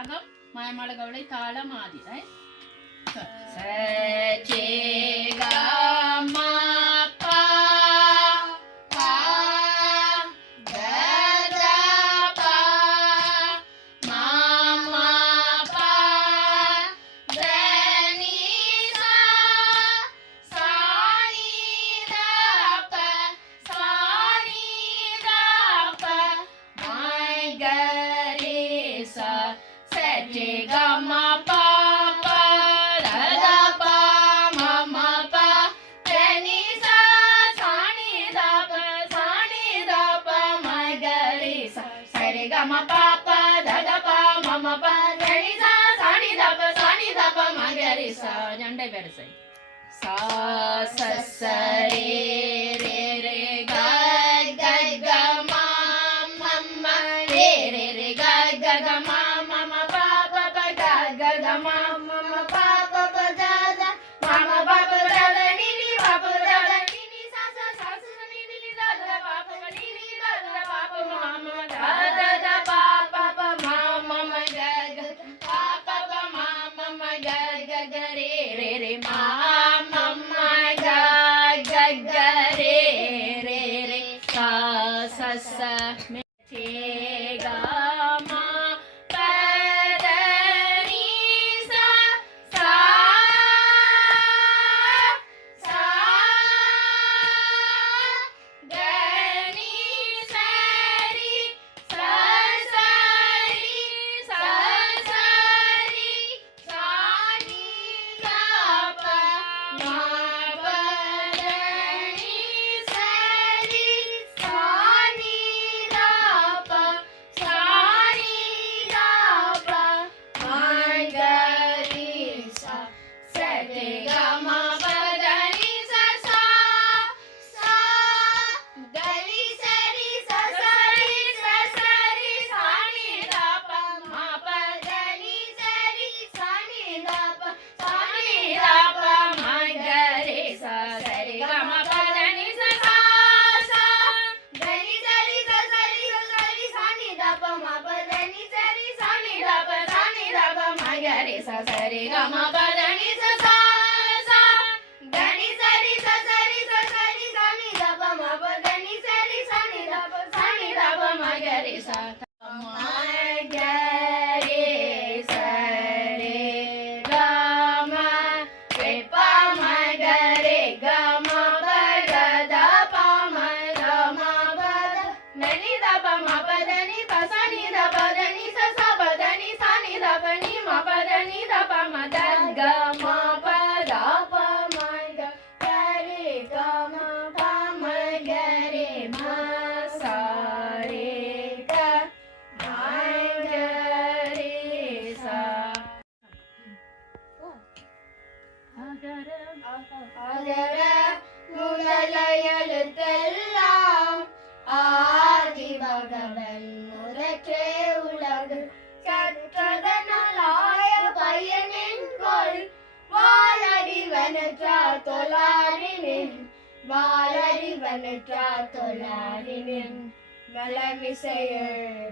ராகம் மாயமாள கவலை தாளம் ஆதி. Nyandai வரிசை சா ச ச ரே ரே ரே க க க ம ம ம ரே ரே ரே க க க ம ம ம ப ப ப க க க ம ம ம ப ப ப த த ம ம ப ப த த நீ நீ ப ப த த நீ நீ ச ச ச ச நீ நீ த த ப ப நீ நீ த த ப ப ம ம த த த ப ப ப ம ம ம க க ப ப ப ம ம ம க க க ரே ரே ரே ம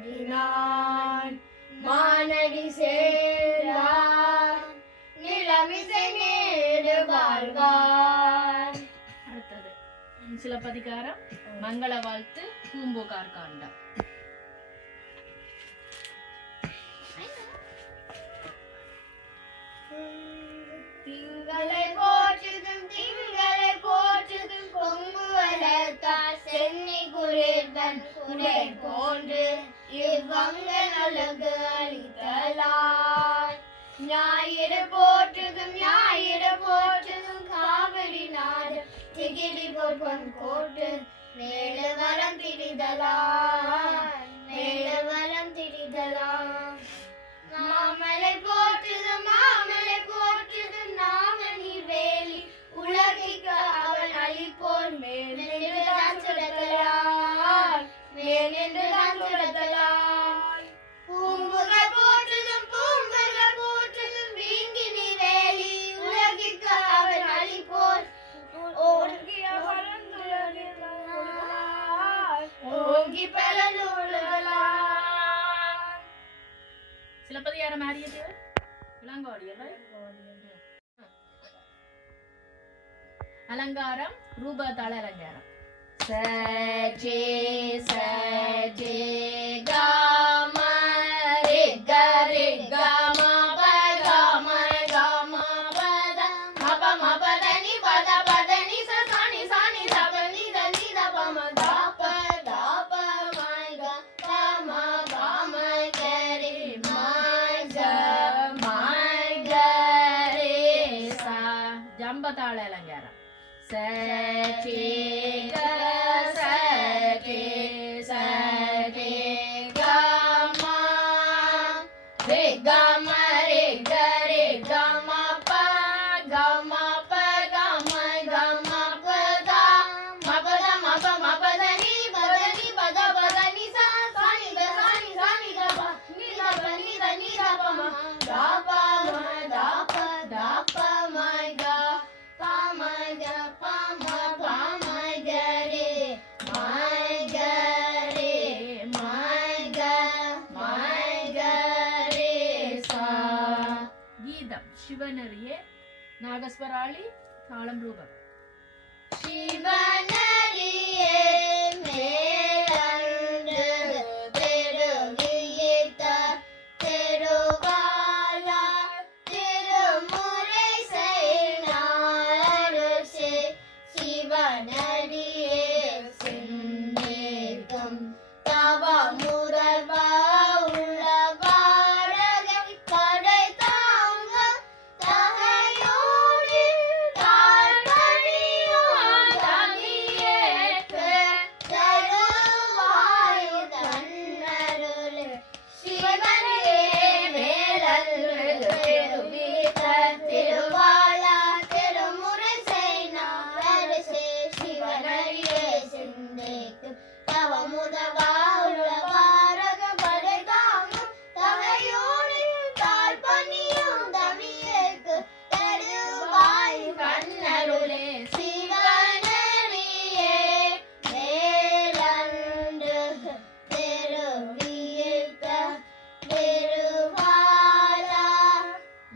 வலமிசையடினான் மானடி சேரான் நிலமிசை நேடு வாழ்வான். அடுத்தது சிலப்பதிகாரம் மங்கள வாழ்த்து பூம்புகார் காண்டம். திங்களை போற்றுதும் திங்களை போற்றுதும் கொங்கு வளர்த்தார் சென்னி குரேர்வன் குடை போன்று இவ்வங்கள் அழகு அளித்தலார். ஞாயிறு போற்றுதும் ஞாயிறு போற்றுதும் காவிரி நாடு திகிரி பொன் கோட்டு மேடு வரம் திரிதலார் மேடு வரம் திரிதலார். மாமலை போற்றுதும் மாமலை போற்றுதும் நாமணி வேலி உலகிற்கு அவன் அளிப்போர் மேல் நின்றுதான் சுடத்தலார் மேல் நின்றுதான் சுடத்தலார். பூம்புகள் போற்றுதும் பூம்புகள் போற்றுதும் வீங்கினி வேலி உலகிற்கு அவன் அளிப்போர் ஓங்கி பல ජනපද යාර මාරිය දේව இளங்கோடியல்ல அலங்காரம் ரூபதாள அலங்காரம் சஜே சஜே காம ரே கரே காம பகம காம பத மப மபதனி பத பதனி சசானி சானி சபனி தனி தபம தாப தாப மைக காம காம கரே மைக மைக ரே சா ஜம்பதாள அலங்காரம் சஜே சஜே சஜே காம ரே காம ரே கரே காம ப காம ப காம காம பத மபத மப மபதனி பதனி பத பதனி சா சானி த சானி சானி த ப நி த ப நி த நி த ப ம தா ப ம தா ப ம க ப ம க ப ம ப ம க ரே ம க ரே ம க ரே சா கீதம் சிவனரியே நாகஸ்வராளி தாளம் ரூபம் சிவனரியே மேலன்று தெருவியிட்ட தெருவாலா திருமுறை செய்நாரசே சிவனரியே சென்னேகம் தவ முரல்வா உள்ள பாரகை படை தாங்க தகையோடி தாழ்பணியோ தமியேற்க தருவாய் தன்னருளே சிவனரியே மேலன்று தெருவிட்ட திருவாலா திருமுறை செய்நாரசே சிவனரியே சென்னேகம் தவ முரல்வா உள்ள பாரக படை தாங்க தகையோடி தாழ்பணியோ தமியேற்க தருவாய் தன்னருளே சிவனரியே மேலன்று தெருவியிட்ட திருவாலா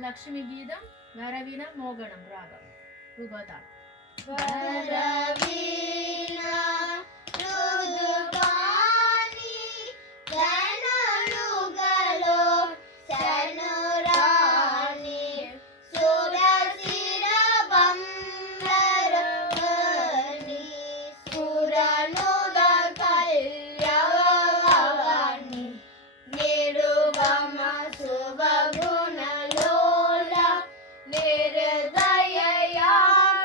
லக்ஷ்மி கீதம் வரவின மோகனம் ராகம் ரூபதாள் வரவீணா ருதுபாணி ஜனருகளோ சனுராணி சுரசிர பம்பரவணி சுரனுத கல்யாணி நிருபம சுபகுணலோல நிருதயா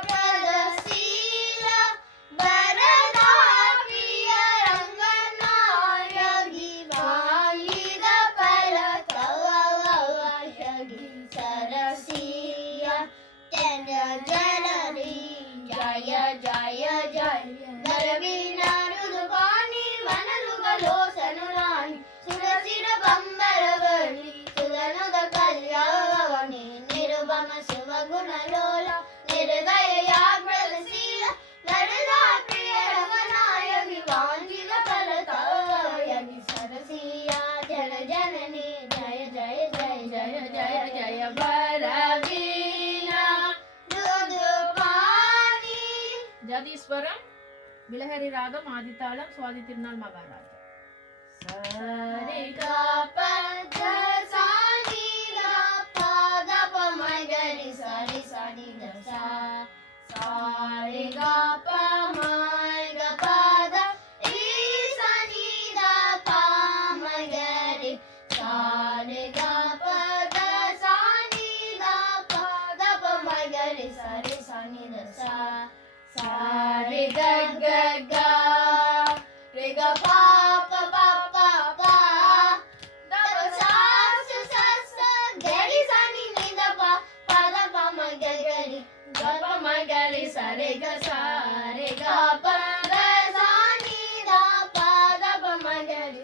பிரதசீல வரதா பிரிய ரங்கநாயகி வாயித பரதவயகி சரசிய ஜன ஜனனி ஜய ஜய ஜய நரவீண ருதுபாணி வனருகளோ சனுராணி சுரசிர பம்பரவணி சுரனுத கல்யாணி நிருபம சிவகுணலோல நிருதயா பிரதசீல வரதா பிரிய ரங்கநாயகி வாஞ்சித பரதவயகி சரசிய ஜன ஜனனி ஜய ஜய ஜய ஜய ஜய ஜய வரவீண ருதுபாணி ஜதீஸ்வரம் விலஹரி ராகம் ஆதித்தாளம் சுவாதி திருநாள் மகாராஜா சரி க ப த சா நி த ப த ப ம க ரி ச ரி ச நி த சா சா ரி க ப ம க ப த ரி ச நி த ப ம க ரி சா ரி க ப த சா நி த ப த ப ம க ரி ச நி த சா சா ரி க க க ரி க ப ப ப ப ப த ப சா ச ச ச க ரி ச நி நி த ப ப த ப ம க க ரி க ப ம க ரி ச ரி க சா ரி க ப த சா நி த ப த ப ம க ரி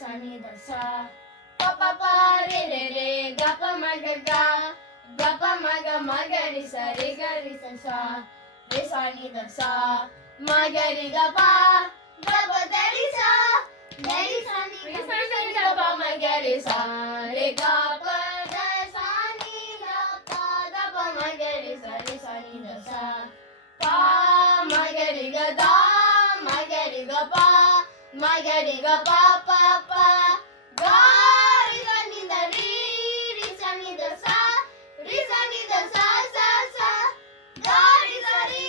ச நி த சா ப ப ப ரி ரி ரி க ப ம க க க ப ம க ரி ச சா ரி ச நி த சா ம க ரி க ப க ப த ரி சா க ரி ச நி த ப ம க ரி சா ரி க ப pa pa pa ga ri sa ni da ri sa ni da sa sa sa ga ri sa ri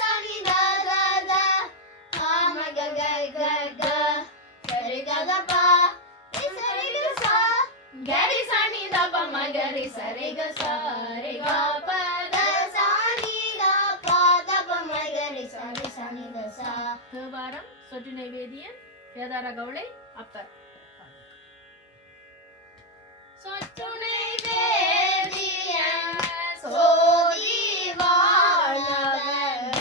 sa ni da da da pa ma ga ga ga ga sa ri ga ga pa ri sa sa ga ri sa ni da pa ma ga ri sa ga sa ri ga pa da sa ni ga pa da pa ma ga ri sa ni da sa. Thevaram சொட்டு நைவேத்தியம் கேதார கவுளை அப்பர். சொட்டு நைவேத்தியம் சோதி வாழவர்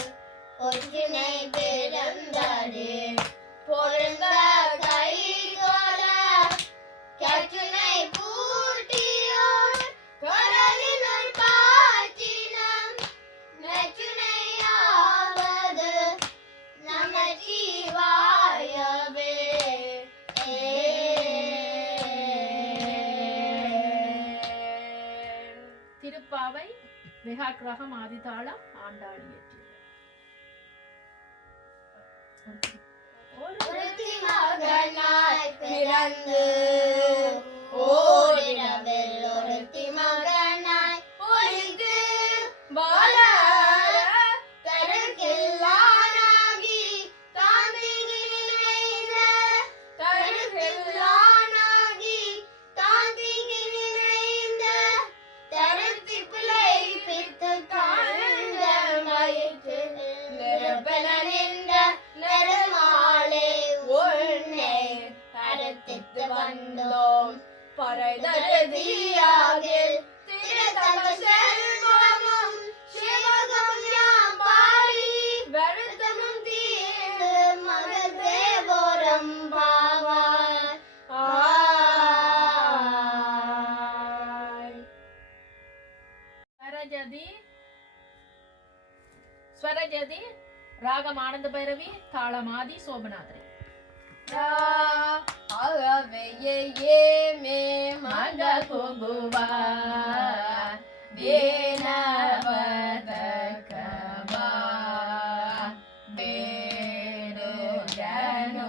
ஒற்றினை பிறந்தாரே பொருந்த கை கொல கற்றுனை பூட்டியோர் கடலினுள் பாற்றினம் நச்சுனையாவது நமச்சிவாயவே. திருப்பாவை விகாக்கிரகம் ஆதிதாளம் ஆண்டாள் இயற்றியது. ஒருத்தி மகனாய் பிறந்து ஓரிரவில் ஒருத்தி மகனாய் ஒழித்து வளர தருகில்லானாகி தாந்திகி நினைந்த தருகில்லானாகி தாந்திகி நினைந்த தருத்தி பிள்ளை பித்து காண்ட மயிற்று நிரப்பன நின்ற நெருமாளே உன்னை அறுத்தித்து வந்தோம் பறைதருதியாகில் திருத்தக செல்வமும் சிவகம் யாம் பாடி வருத்தமும் தீர்ந்து மகள் தேவோரம் பாவாய். ஸ்வரஜதி ராகம் ஆனந்த பைரவி தாளமாதி சோபநாத்ரி. ஆகவையே மே மக குகுவா வேனவதகவா வேணு ஜனு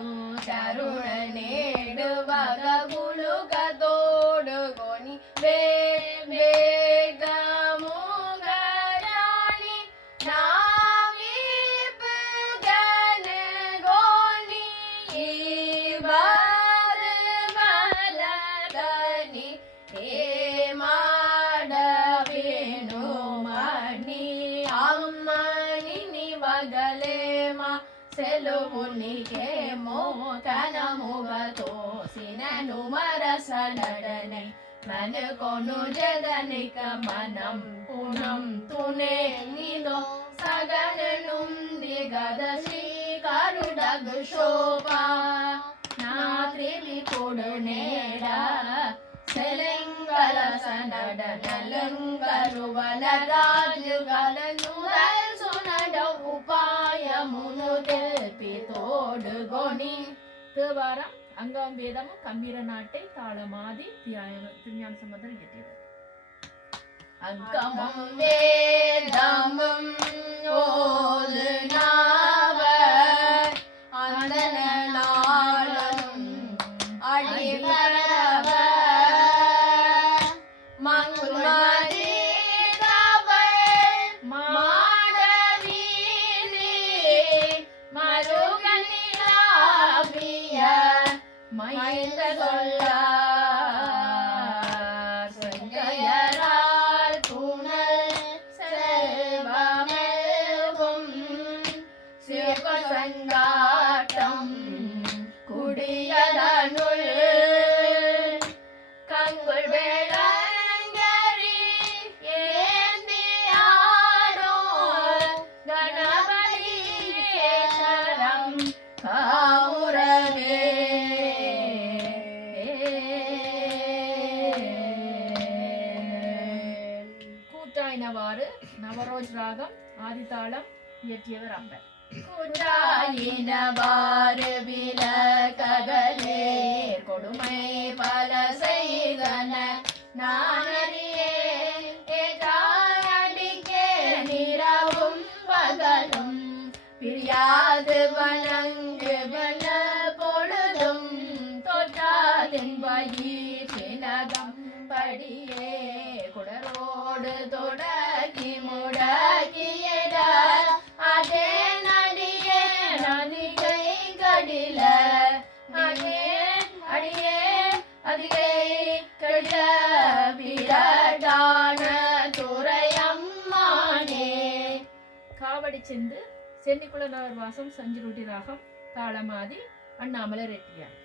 தருண நேடுவக குலுகதோடு கோணி வே வேகமுகராணி நாவிப்பு கன கோணி ஈவது மலதனி ஏமாடவேணு மணி அம்மனி நிவகலேமா செலுமுனிಗೆ ಮೋತನಮುಗತೋ ಸಿನನು ಮರಸನಡನೆ ಮನಕೊನು ಜಗನಿಕ ಮನಂ ಪುನಂ ತುನೆ ನಿದೋ ಸಗನನುಂ ದಿಗದ ಶ್ರೀ ಕರುಡಗು ಶೋಭಾ ನಾತ್ರಿಲಿ ಕೊಡು ನೇಡ ಸೆಲೆಂಗಲ ಸನಡ ನಲಂಗರುವಲ ರಾಜುಗಳನ್ನು சுனட உபாயமுனு தெல்பி தோடு கொணி. தேவாரம் அங்கம் வேதமும் கம்பீர நாட்டை தாளமாதி திருஞான சம்பந்தர் இயற்றியது. அங்கமும் வேதமும் ஓது நாவர் அந்தன நாளும் அடிபரவ மங்குமதி மயந்த சொல்லார் செங்கையரால் புனல் செல்வமெல்கும் சிவசங்காட்டம் குடியதனுள் கங்குள் வேளங்கரி ஏந்தியாடோ கணபதி கேசரம் காமுரவே. கூட்டாயினவாறு நவரோஜ் ராகம் ஆதிதாளம் இயற்றியவர் அப்பர். கூட்டாயினவாறு விலகலே கொடுமை பல செய்தன நானறியே ஏற்றாடிக்கே நிறவும் பகலும் பிரியாது வணங்கு வன சினகம் படியே குடரோடு தொடக்கி முடக்கியட அதே நடியே நதிகை கடில அடியே அடியே அதிகை கடில விரடான துறையம்மானே. காவடி செந்து சென்னிக்குளர் வாசம் சஞ்சுருட்டி ராகம் தாளமாதி அண்ணாமலை ரெட்டியார்.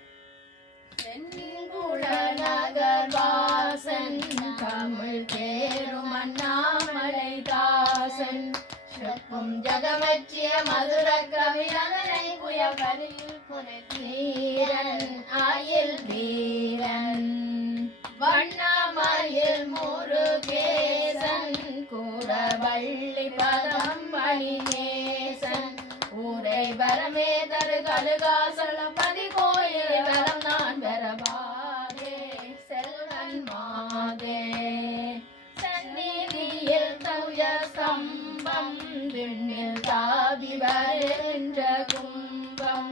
செங்குள நகர் வாசன் தமிழ் தேரும் அண்ணாமலை தாசன் செப்பும் ஜகமச்சிய மதுர கவியனை புயகரில் புரத்தீரன் ஆயில் வீரன் வண்ணமயில் முருகேசன் கூடவள்ளி பதம் மணிநேசன் ஊரை வரமே தரு கலுகாசலம் பதி கோயில் வரம் நான் வரவாதே செல்வன் மாதே சந்நிதியில் தௌய ஸ்தம்பம் விண்ணில் தாவி வருகின்ற கும்பம்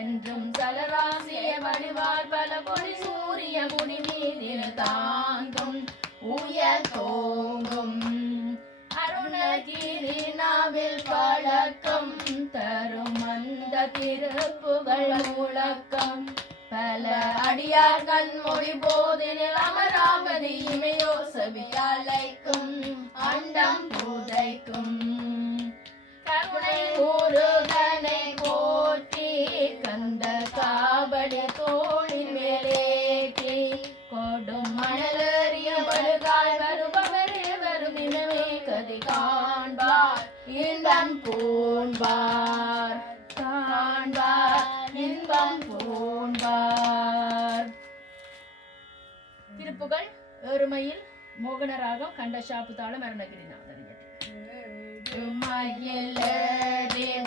என்றும் சலராசிய வடிவார் பல பொடி சூரிய முடி மீதில் தாங்கும் உயர் தோங்கும் அருணகிரி நாவில் பழக்கம் தரும் அந்த திருப்புகள் முழக்கம் பல அடியார் கண்மொழி போதினில் அமராவதி இமையோ செவியாலைக்கும் அண்டம் பூதைக்கும் கருணை முருகனை போற்றி கந்த காவடி தோளின் மேலேற்றி கொடும் மணலறிய வழுகாய் வருபவரே வரும் இனமே கதி காண்பார் இன்பம் பூண்பார் காண்பார் இன்பம் பூண்பார். திருப்புகள் ஏறுமையில் மோகனராகம் கண்டஷாப்பு தாளம் அருணகிரிநாதன்.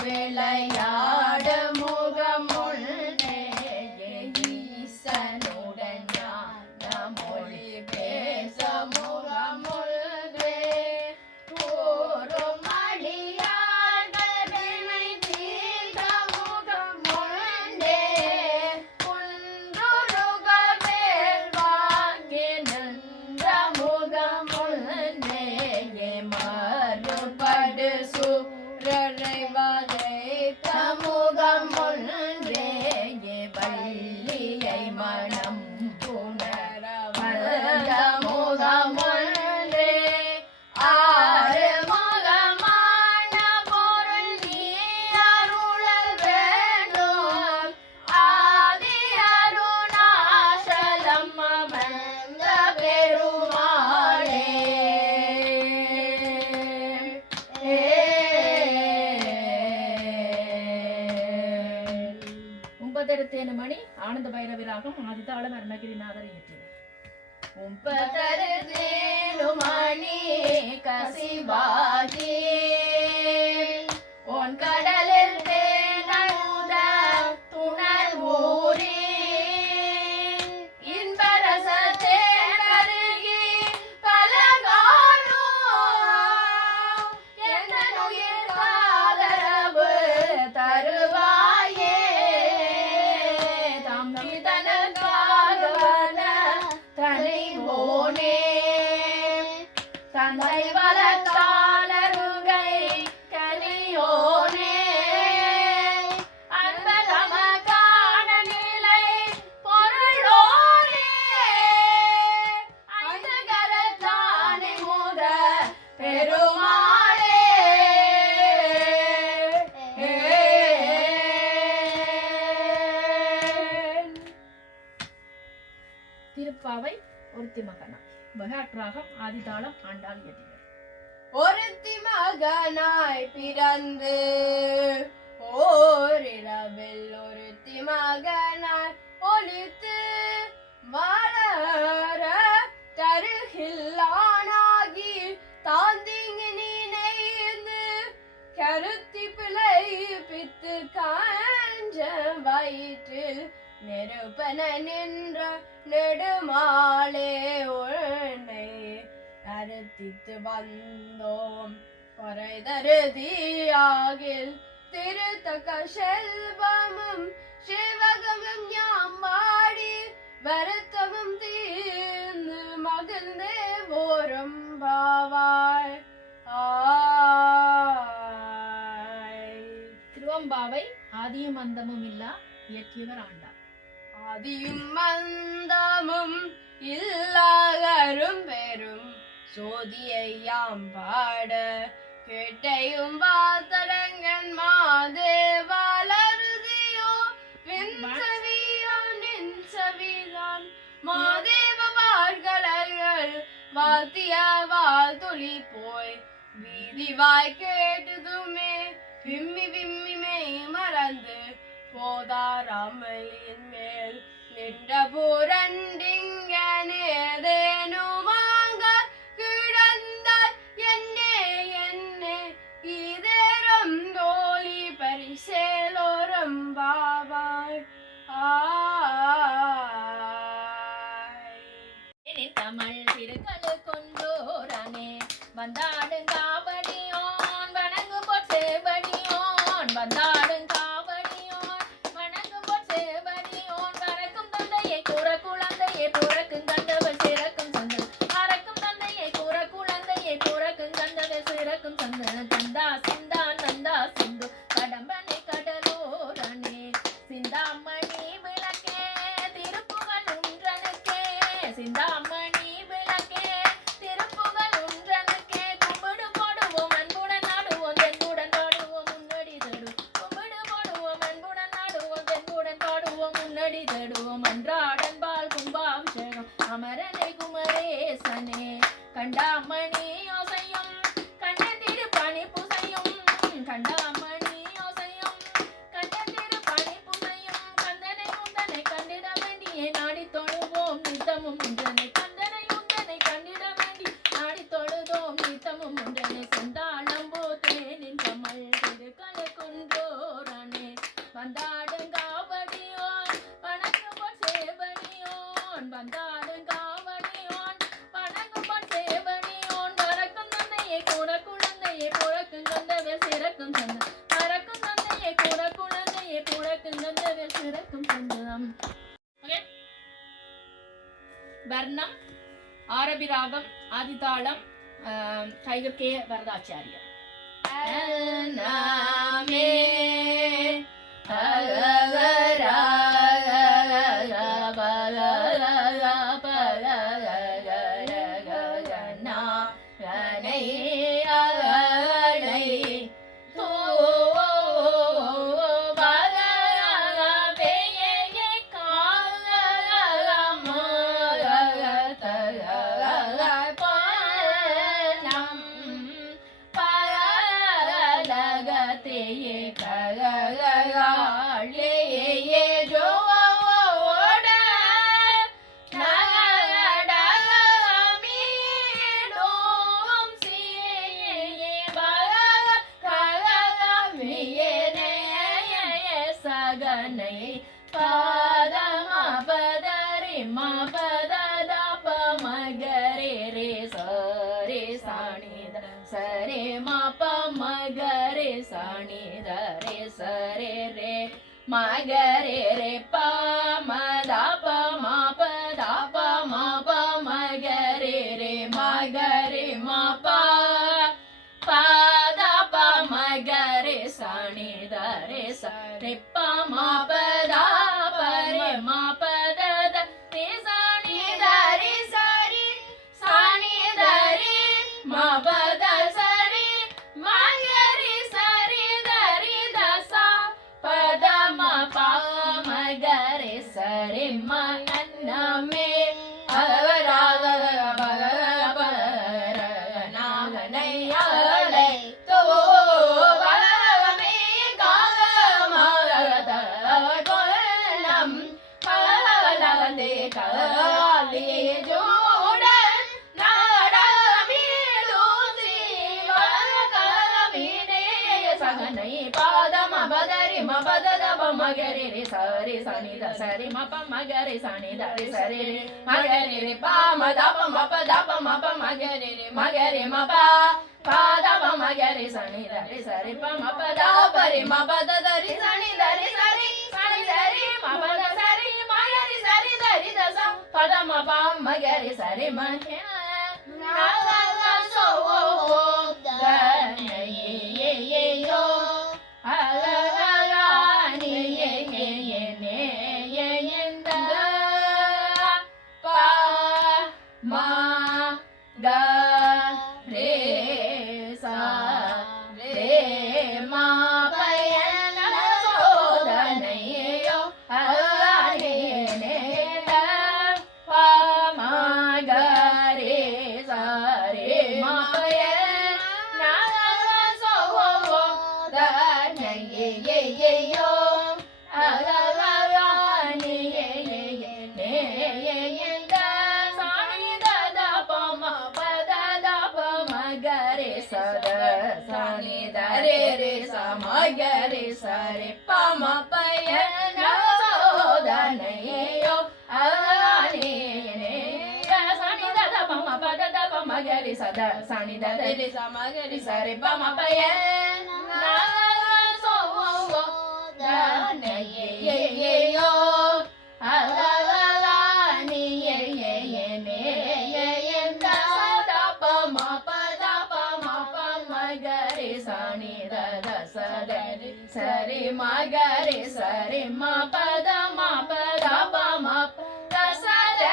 விளையாட முகம் ஈசனுடன் மொழி பேச முகம் கூறும் அடியார்கள் வினை தீர்ந்த முகம் குன்றுருக வேல் வாங்கி நின்ற முகம் மறுபடு சூரரை வதைத்த முகம் வள்ளியை மனம் புணர வந்த முகம் ஆறு முகமான பொருள் நீ அருளல் வேண்டும் ஆதி அருணாசலம் அமர்ந்த பெருமாளே. ஒன்பதெருத்தேனு மணி ஆனந்த பைரவி ராகம் ஆதிதாளம் அருணகிரிநாதர் இயற்றினார். ஒன்பதெருத்தேனு மணி கசிவாகி உன் கடலில் தேனமுத துணர் ஊரே இன்பரசத்தே கருகி பலகாலோ என்னுயிர் காதரவு தருவாயே தம்பி தனக்காகவன தனிவோனே தந்தை வளர்த்தாளருகை கலியோனே அன்பதமக்கான நிலை பொருளோனே ஐந்து கரத்தானே முத பெருமாளே. திருப்பாவை ஒருத்தி மகனா பகாட்ராகம் ஆதிதாளம் ஆண்டாள் இயற்றினார். ஒருத்தி மகனாய் பிறந்து ஓரிரவில் ஒருத்தி மகனாய் ஒலித்து வளர தருகில்லானாகி தாந்திங்கு நினைந்து கருத்தி பிழை பித்து காஞ்ச வயிற்றில் நெருப்பன நின்ற நெடுமாலே உன்னை அறுத்தித்து வந்தோம் குறைதருதியாகில் திருத்தக்க செல்வமும் சிவகமும் யாம்பாடி வருத்தமும் தீர்ந்து மகிழ்ந்தே ஓரம்பாவாய். திருவம்பாவை ஆதியும் அந்தமும் இல்லா இயற்றியவர் ஆண்டார். ஆதியும் அந்தமும் இல்லாகரும் பெரும் சோதியையாம் பாட கேட்டையும் பார்த்தடங்கன் மாதேவாலருதியோ விண்சவியோ நின்சவிதான் மாதேவ வார்கடல்கள் வாழ்த்திய வாழ்த்துளி போய் வீதிவாய் கேட்டதுமே விம்மி விம்மிமை மறந்து போதாராமலின் மேல் நின்ற புரண்டிங்கனேதேனுமாங்க கிடந்தாய் என்னே என்னே இதேரம் தோழி பரிசேலோரம் பாவாய். தமிழ் திருக்கழு கொன்றோரனே வந்தாடும் காவடியோன் வணங்கு பொற்சேவடியோன் வந்தாடும் காவடியோன் வணங்கு பொற்சேவடியோன் வரக்கும் தந்தையை கூற குழந்தையை புறக்கும் கண்டவர் சிறக்கும் சந்தன் மறக்கும் தந்தையை கூற குழந்தையை புறக்கும் கண்டவர் சிறக்கும் சந்தன் தந்தா சிந்தா நந்தா சிந்து கடம்பனை கடலோரனே சிந்தாமணி விளக்கே திருப்புகழ் ஒன்றனுக்கே சிந்தாமணி விளக்கே திருப்புகழ் ஒன்றனுக்கே கும்பிடு போடுவோம் அன்புடன் நாடுவோம் தென்புடன் பாடுவோம் முன்னடி தேடுவோம் கும்பிடு போடுவோம் அன்புடன் நாடுவோம் தென்புடன் பாடுவோம் முன்னடி தேடுவோம் அன்றாடன் பால் கும்பாபிஷேகம் அமரனை குமரேசனே கண்டாமணி யோசையும் கண்டதிரு பணி புசையும் கண்டாமணி யோசையும் கண்டதிரு பணி புசையும் கந்தனை உந்தனை கண்டிட வேண்டியே நாடி தொழுவோம் நித்தமும் ஒன்றனை கந்தனை உந்தனை கண்டிட வேண்டி நாடி தொழுதோம் நித்தமும் ஒன்றனை செந்தாளம்போ தேனின் கமல் திருக்கழு கொன்றோரனே வந்தாடும் காவடியோன் வணங்கு பொற்சேவடியோன் வந்தாடும் காவடியோன் வணங்கு பொற்சேவடியோன் வரக்கும் தந்தையை கூட குழந்தையை புறக்கும் கந்தவர் சிறக்கும் சந்தம் மறக்கும் தந்தையை கூட குழந்தையை புறக்கும் கந்தவர் சிறக்கும் சந்தம். வர்ணம் ஆரபி ராகம் ஆதிதாளம் டைகர் கே வரதாச்சாரியம். நாமே சரே மாப மகரே சாணி தரே சரே ரே மகரே ரே ப மதாப மாப தாப மாப மகரே ரே மகரே மாப பதாப மகரே சாணி தரே சரே ப மாப தாப ரே மாப தத ரே சாணி தரே சரி சாணி தரே மாப Magare re sare sani da sare ma pa magare sani da re sare re magare re pa ma da pa ma pa magare re magare ma pa da pa magare sani da re sare pa ma pa da pa re ma pa da re sani da re sare sani da re ma pa da sare magare sare da re da sa பதம பமகரி சரி மகரி so தனையோ அலலி எந்த ப மா க ரே சா ரே மா பயன சோதனையோ அலலி எந்த ப மா க ரே சா ரே மா பயன சோதனையோ அலலி எந்த சாணி தத பம பத தப மகரி சத சாணி தரே ரே சமகரி சரி பம பயன சோதனையோ அலலி சாணி தத பம பத தப மகரி சத சாணி தர ரே சமகரி சரி பம பயன சோதனையோ அலலி எந்த தப ம பத பம மகரி சாணி தத சரி சரி மகரி சரி ம பத பம சரி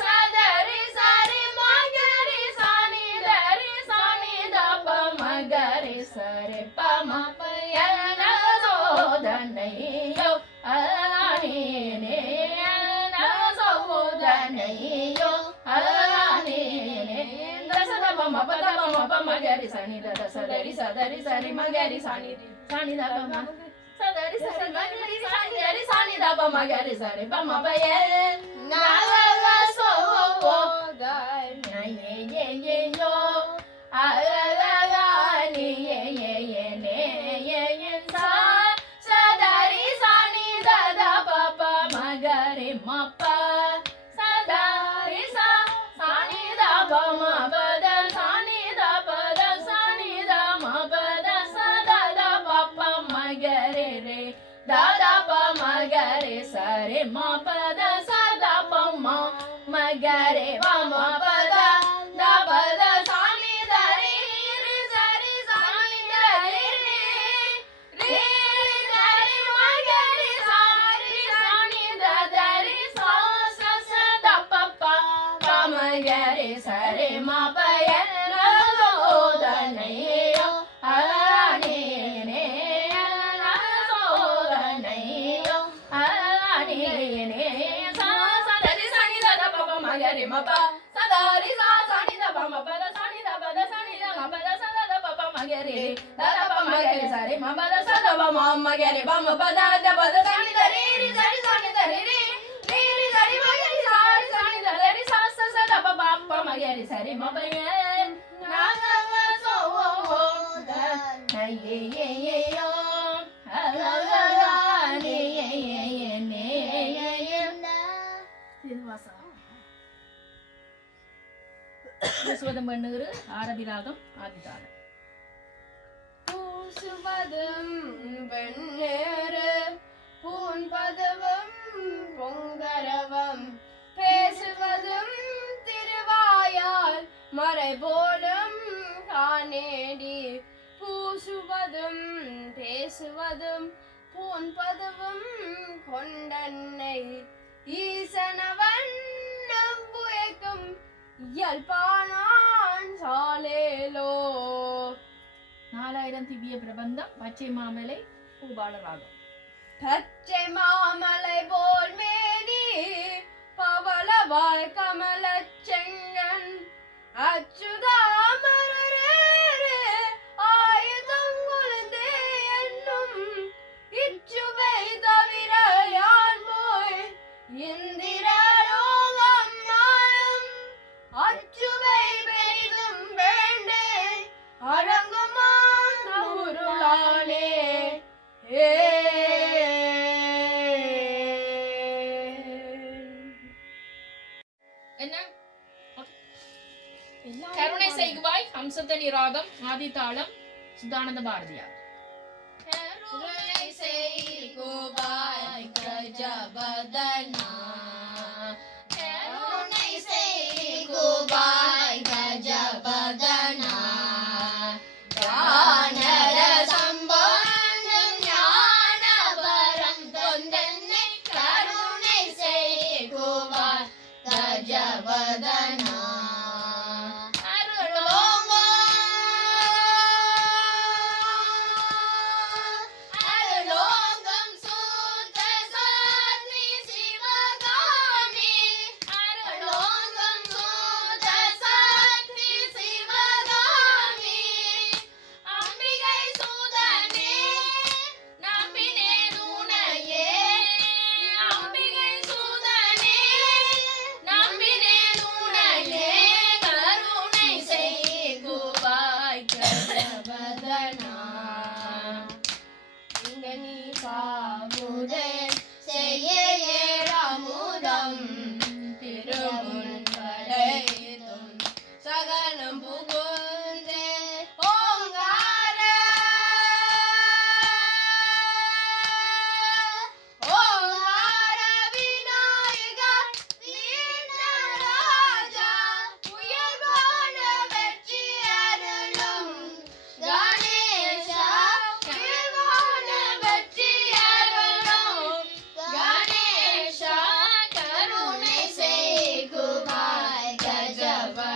சரி சரி மகரி சாணி தரி சாணி தப மகரி சரி பம பயன சோதனையோ அலலி சோதனையோ அலலி பம பத பம மகரி சாணி தத சரி சரி சரி மகரி சாணி சாணி தப சரி சரி மகரி சாணி தரி சாணி தப மகரி சரி பம பயன சோதனையோ அலலி சதரி சாணி தத பப மகரி மப்ப சதரி சாணி தப ம பத சாணி தபத சாணி த ம பத சதத பப மகரி ரே தத ப மகரி சரி ம பத சத பம மகரி பம பத தபத சாணி தரி ரி சரி சாணி தரி ரி சரி மகரி சாரி சாணி தரி சா சத பப மகரி சரி ம பயன சோதனையோ அலலி சோதனையோ அலலி சதரி சாணி தத பப மகரி மப சதரி சாணி தப ம பத சாணி தபத சாணி த ம பத சதத பப மகரி தத ப மகரி சரி ம பத சத பம மகரி பம பத தபத சாணி தரி ரி சரி சாணி தரி ரி ரி சரி மகரி சாரி சாணி தரி சா சத பப மகரி சரி ம பயன சோதனையோ அலலி பூசுவதம் பண்ணுகிற ஆரபி ராகம் ஆதிதாளம் பூசுவதும் வெண்ணேறு பூன்பதவம் பொங்கரவம் பேசுவதும் திருவாயால் மறை போலும் காணேடி பூசுவதும் பேசுவதும் பூன்பதவம் கொண்டன்னை ஈசனவன் நம்புயக்கும் இயல்பானான் சாலேலோ 4000 திவ்ய பிரபந்தம் பச்சை மாமலை பூபால ராகம் பச்சை மாமலை போல் மேனி பவளவாய் கமலச் செங்கன் அச்சுதாமரரே ஆயுதம் கொழுந்தே என்னும் இச்சுவை தவிர யான் போய் இந்திரலோகம் நாளும் அச்சுவை பெரிதும் வேண்டேன் அரங்குமான் உருளானே என்ன கருணை செய்குவாய் ஹம்சத்தனி ராகம் ஆதிதாளம் சுத்தானந்த பாரதியார் கருணை செய்குவாய் கஜபதனா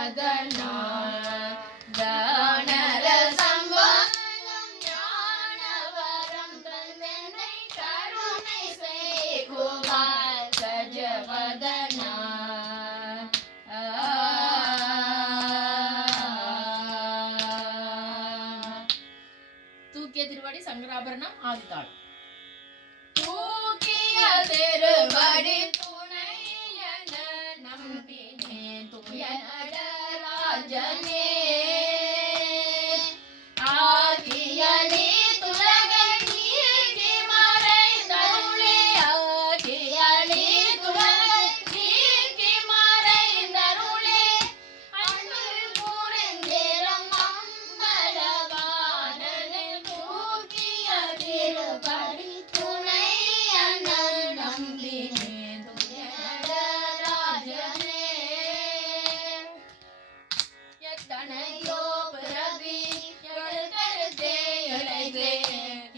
வதனா தானரசம் வாழும் ஞானவரம் தந்தனை கருணை செய்குவார் கஜவதனா தூக்கிய திருவடி சங்கராபரணம் ஆதித்தாளம். தூக்கிய திருவடி துணை என நம்பினே தூய நடராஜனே ஆகிய நீ துலகை நீக்கி மறைந்தருளே ஆகிய நீ துலகை நீக்கி மறைந்தருளே அன்பு புரிந்திரும் அம்பலவாணனை தூக்கிய திருவடி துணை என நம்பினே தூய நடராஜனே எத்தனையோ பிறவி கருத்தே இழைத்தே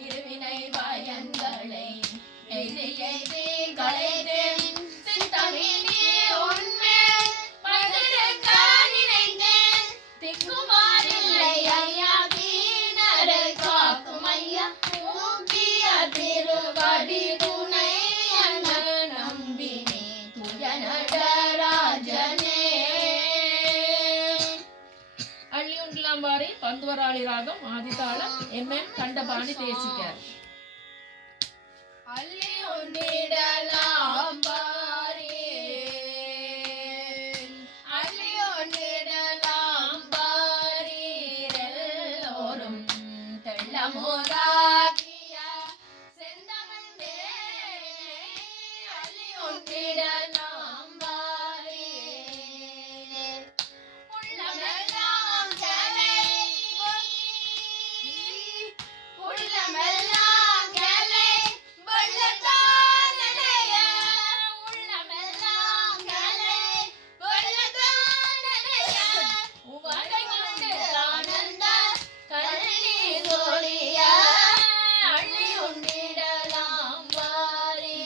இருவினை பயன்களை எய்தி எய்தி களைத்தேன் சித்தமினி உண்மை பதிலுக்க நினைத்தேன் திக்குமாறில்லை ஐயா தீனரை காக்கும் ஐயா தூக்கிய திருவடி துணை என நம்பினே தூய நடராஜனே. அள்ளியுண்டலாம்பாரி பந்துவராளி ராகம் ஆதித்தாளம் எம்எம் தண்டபாணி தேசிகர். அள்ளி உண்டிடலாம் பாரி அள்ளி உண்டிடலாம் பாரீரெல்லோரும் தெள்ளமுதாகிய செந்தமிழ்ந்தே அள்ளி உண்டிடலாம் பாரி உள்ளமெல்லாம் கலை உள்ளமெல்லாம் கலை வெள்ளத்தானனைய உள்ளமெல்லாம் கலை வெள்ளத்தானனைய உவகை கொண்டு ஆனந்த கல்வி சோழிய அள்ளி உண்டிடலாம் பாரி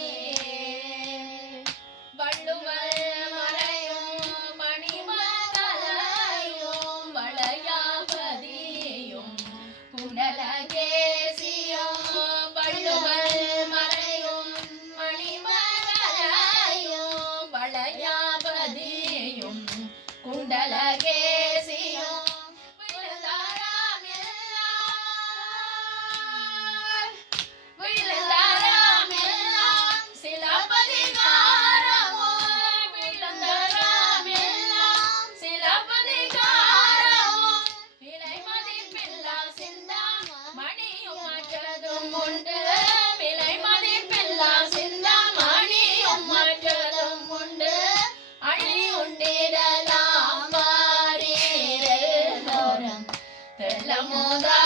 வள்ளுவர் மறையும் மணிமகளையும் வளையாபதியும் குண்டலகேசியும் வள்ளுவர் மறையும் மணிமகளையும் வளையாபதியும் குண்டலகேசியும் விழுந்தாராம் எல்லாம் விழுந்தாராம் எல்லாம் சிலப்பதிகாரமும் விழுந்தாராம் எல்லாம் சிலப்பதிகாரமும் விலை மதிப்பில்லா சிந்தா மணியும் மற்றதும் உண்டு விலை மதிப்பில்லா சிந்தா மணியும் மற்றதும் உண்டு அள்ளி உண்டிடலாம் பாரீரெல்லோரும் தெள்ளமுதா